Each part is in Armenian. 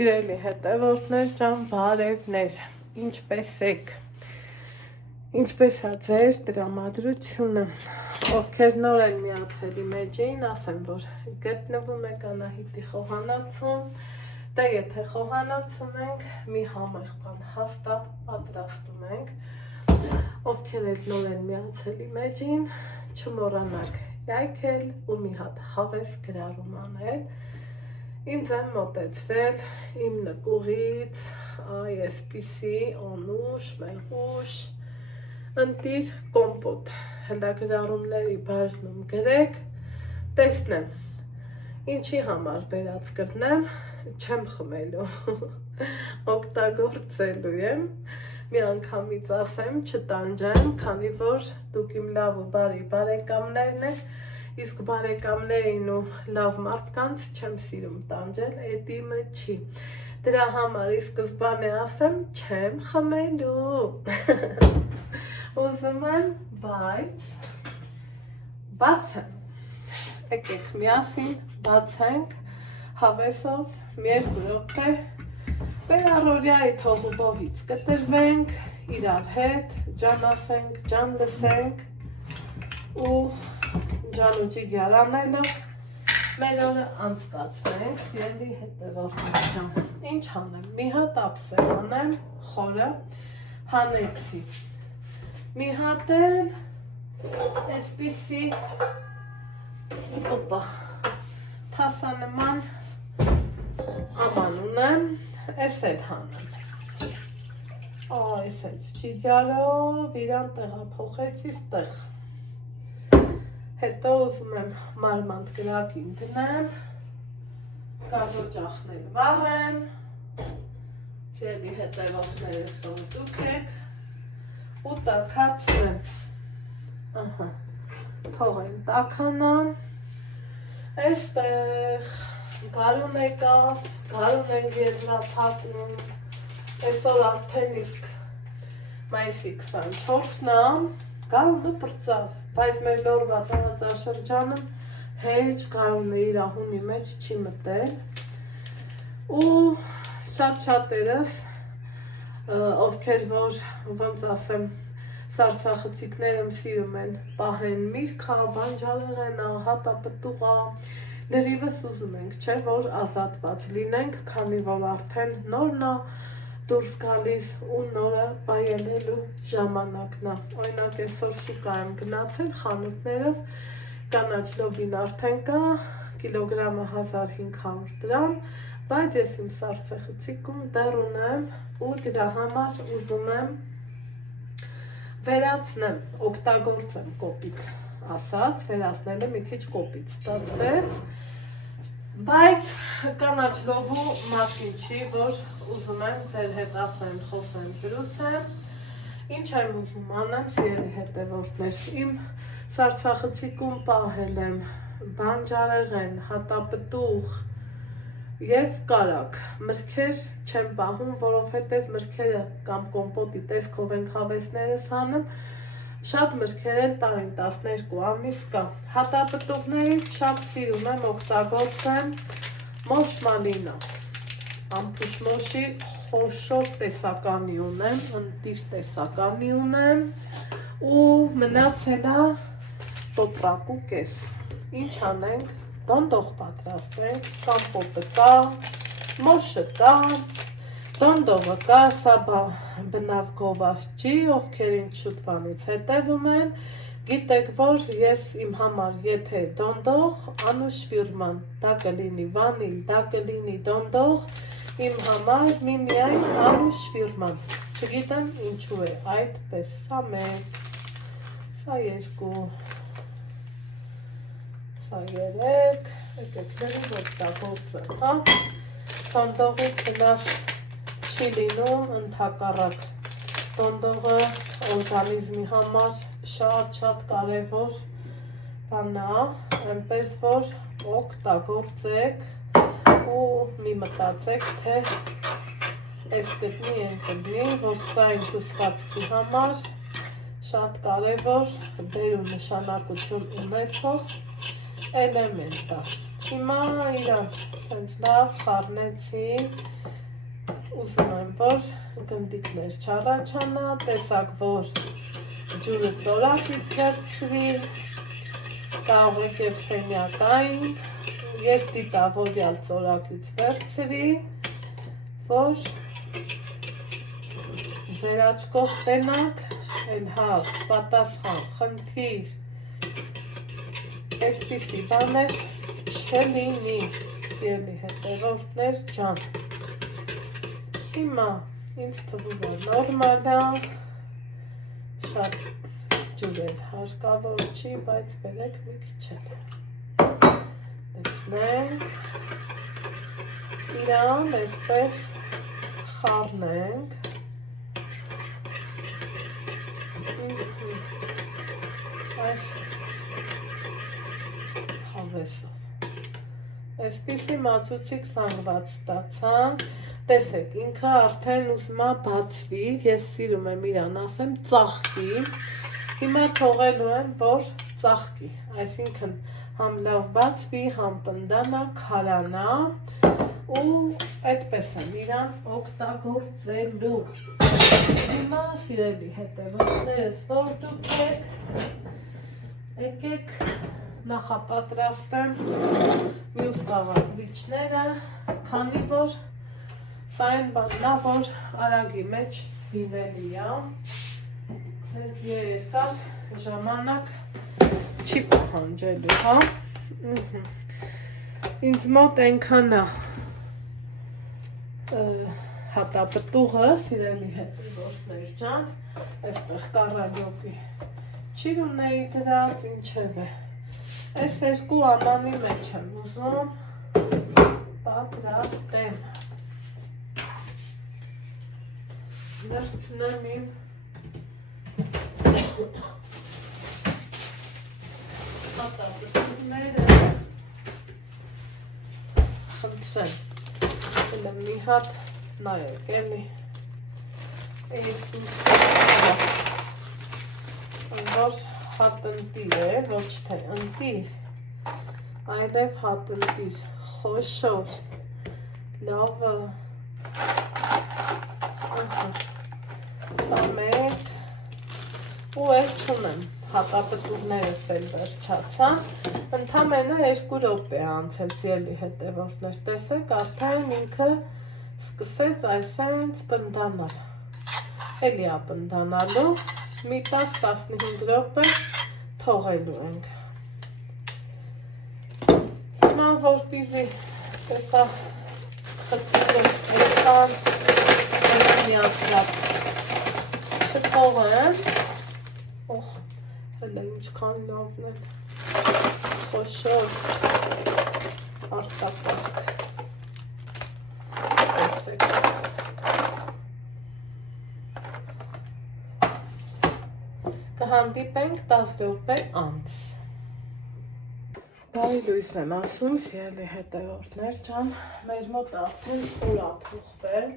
Սիրելի հետևորդներ ջան, բարևներ, ինչպես եք, ինչպես է ձեր տրամադրությունը, ովքեր նոր են միացել իմ էջին, ասեմ, որ գտնվում եք Անահիտի խոհանոցում, դե եթե խոհանոցում ենք, մի համեղ բան հաստատ պատրաստում ենք, ովքեր եք նոր են միացել իմ էջին, չմոռանաք յայքել ու մի հատ հավես գրառում անել, ինձ եմ մոտեցրել իմ նկուղից, այ այսպիսի օնուշ, մենուշ, ընտիր կոմպոտ, հլագրառումների բաժնում գրեք, տեսնեմ, ինչի համար բերած կրնեմ, չեմ խմելու, օգտագործելու եմ, մի անգամից ասեմ, չտանջեմ, քանի որ դուք իմ լավ ու բարի բարեկամներն եք, իսկ բարեկամներին ու լավ մարդկանց չեմ սիրում տանջել, էդ իմը չի, դրա համար ի սկզբանե ասեմ, չեմ խմելու, ուզում եմ, բայց բացեմ, եկեք միասին բացենք, հավեսով մի երկու րոպե, վերառօրյայի թողուբովից կտրվենք, իրար հետ, ջան ասենք, ջան լսենք ու ջան ու ջիգար անելով մեր օրը անցկացնենք, սիրելի հետևորդներ ջան, ինչ հանեմ, մի հատ ափսել անեմ, խորը, հանեցի, մի հատ էլ այսպիսի թասանման աման ունեմ, այս էլ հանեմ, այս էլ ջիգարով իրան տեղափոխեցի ստեղ, հետո ուզում եմ մարմանդ գրակին դնեմ, գազօջախներ վառեմ, սիրելի հետևորդներս որ դուք եք, ու տաքացնեմ, թողեմ տաքանան, այստեղ գարուն եկավ, գարուն ենք եզրափակում, այսօր արդեն իսկ մայիսի 24-ն է, գարունը պրծավ, բայց մեր լորվա տարածաշրջանում հեչ գարունը իր ահունի մեջ չի մտել ու շատ-շատերս, ովքեր որ ոնց ասեմ, սարսախցիկները սիրում են պահեն միրգա, բանջարեղենա, հատապտուղա, լրիվս ուզում ենք, չէ, որ ազատված լինենք, քանի որ արդեն նորն է դուրս գալիս ու նորը վայելելու ժամանակն է, օրինակ այսօր շուկա եմ գնացել խանութներով, կանաչ լոբին արդեն կա, կիլոգրամը 1500 դրամ, բայց ես իմ սարսախցիկում դեռ ունեմ ու դրա համար ուզում եմ վերացնեմ, օգտագործեմ կոպիտ ասած, վերացնելը մի քիչ կոպիտ ստացվեց, բայց կանաչ լոբու մասին չի, որ ուզում եմ ձեր հետ ասեմ, խոսեմ, զրուցեմ, ինչ եմ ուզում անեմ, սիրելի հետևորդներ, իմ սարսախցիկում պահել եմ բանջարեղեն, հատապտուղ և կարակ, մրգեր չեմ պահում, որովհետև մրգերը կամ կոմպոտի տեսքով ենք հավեսներս հանում, շատ մրգեր էլ տարին 12 ամիս կա, հատապտուղներից շատ սիրում եմ օգտագործեմ մոշ մալինա, ամփուշ մոշի խոշոր տեսականի ունեմ, ընտիր տեսականի ունեմ ու մնացելա տոպրակու կես, ինչ անենք, դոնդող պատրաստենք, կամպոտը կա, մոշը կա, դոնդողը կա, սա բնավ գովազ չի, ովքեր ինձ շուտվանից հետևում են, գիտեք, որ ես իմ համար եթե դոնդող, անուշվիրման, դա կլինի վանիլ, դա կլինի դոնդող, իմ համար միմիայն անուշվիրման, չգիտեմ ինչու է այդպես, սա մեկ, սա երկու, սա երեք, եկեք նրիվ օգտագործեմ, հա, դոնդողից վնաս չի լինում ընդհակառակ, դոնդողը օրգանիզմի համար շատ կարևոր բան է, այնպես որ օգտագործեք ու մի մտածեք, թե այս կրնի են կրնի, ոսկրային հյուսվածքի համար շատ կարևոր դեր ու նշանակություն ունեցող էլեմենտ է, Հիմա իրան սենց լավ խառնեցի, ուզում եմ, որ գնդիկներ չառաջանա, տեսակ, որ ջուրը ծորակից վերցրի, կարող եք և սենյակային, ես դիտավորյալ ծորակից վերցրի, որ ձեր աչքով տենաք, էլ հավ, պատասխան, խնդիր, այդպիսի բաներ չլինի, սիրելի հետևորդներ ջան։ Հիմա ինձ թվում է նորմալ է, շատ ջուրել հարկավոր չի, բայց բերեք մի քիչ էլ։ Դեցնենք, իրան այսպես խառնենք, այս հավեսով։ Այսպիսի մածուցիկ սանգված ստացանք, տեսեք, ինքը արդեն ուզում է բացվի, ես սիրում եմ իրան ասեմ ծաղկի, հիմա թողելու եմ, որ ծաղկի, այսինքն համ լավ բացվի, համ պնդանա, քարանա ու այդպես եմ իրան օգտագործելու։ Հիմա սիրելի հետևորդներս, որ դուք եկեք նախապատրաստեմ մյուս կավադրիչները, քանի որ սա այն բանն է, որ արագի մեջ դիմելի է, ձեր երկար ժամանակ չի պահանջելու, հա։ Ինձ մոտ այնքան է հատապտուղը, սիրելի հետևորդներ ջան, այստեղ կարագյոկի չիր ունեի դրած, ինչև է։ Այս երկու ամանի մեջ եմ ուզում պատրաստեմ։ Վերցնեմ իմ հատապտուղները, խնդրեմ, եմ մի հատ նայեք, էլի, որ հատնտիր է, ոչ թե ընտիր, այլև հատնտիր, խոշոր, լավը, սա մեկ, ու էլ չունեմ, հատապտուղներս էլ վերջացան, ընդամենը 2 րոպե անցել սիրելի հետևորդներ, տեսեք, արդեն ինքը սկսեց այսենց պնդանալ, էլի է պնդանալու, մի 10-15 րոպե թողելու ենք։ Հիմա որպեսզի տեսա խցիկը այդքան միացրած չթողեմ, օխ, հելը ինչքան լավն է, խոշոր արտակարգ, տեսեք, կհանդիպենք 10 րոպե անց։ Բարի լույս եմ ասում, սիրելի հետևորդներ ջան, մեր մոտ արդեն ուր ափոխվել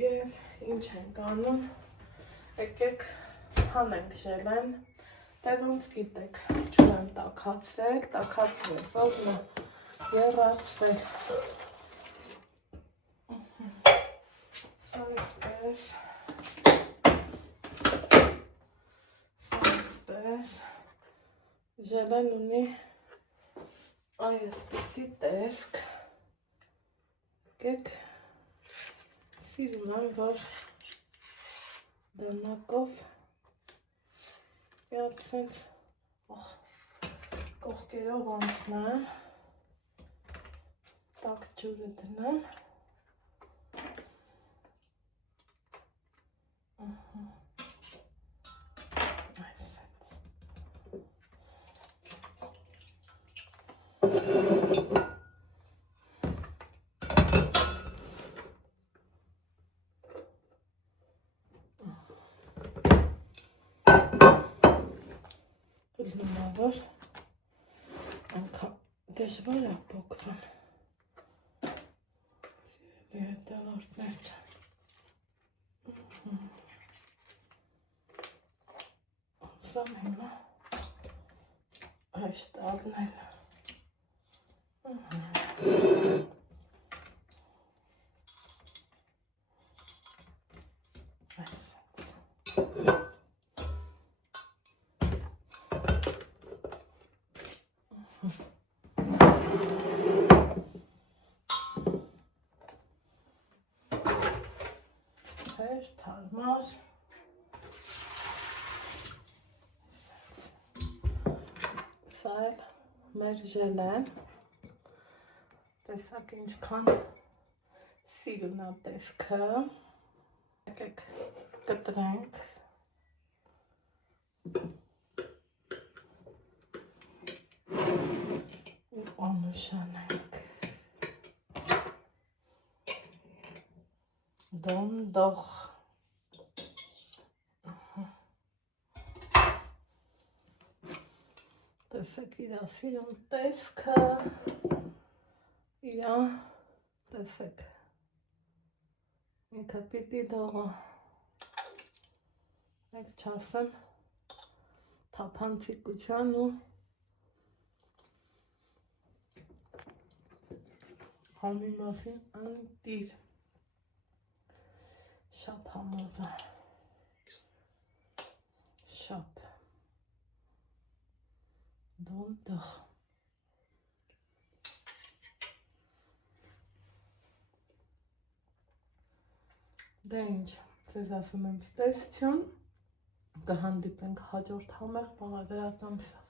և ինչ ենք անում, եկեք հանենք ժելեն, դե ոնց գիտեք, ջուր եմ տաքացրել, ողնը եռացրել, սա այսպես, ժելեն ունի այսպիսի տեսք, եկեք սիրում եմ, որ դանակով իատ սենց կողքերով անցնեմ, տաք ջուրը դնեմ, որ դժվար է փոքրան, սիրելի հետևորդներ ջան, ուզում հիմա այս տալնել, Հարմար սա էլ մեր ժելեն տեսակ ինչքան սիրուն է տեսքը եկեք կտրենք ու անուշանենք դոնդող տեսեք իրա սիրուն տեսքը իրա տեսեք ինքը պիտի դողը եք չասեմ թափանցիկության ու համի մասին անտիր շատ համով է շատ դոնդող դե ինչ ձեզ ասում եմ ստեսություն կհանդիպենք հաջորդ համեղ բաղադրատամսով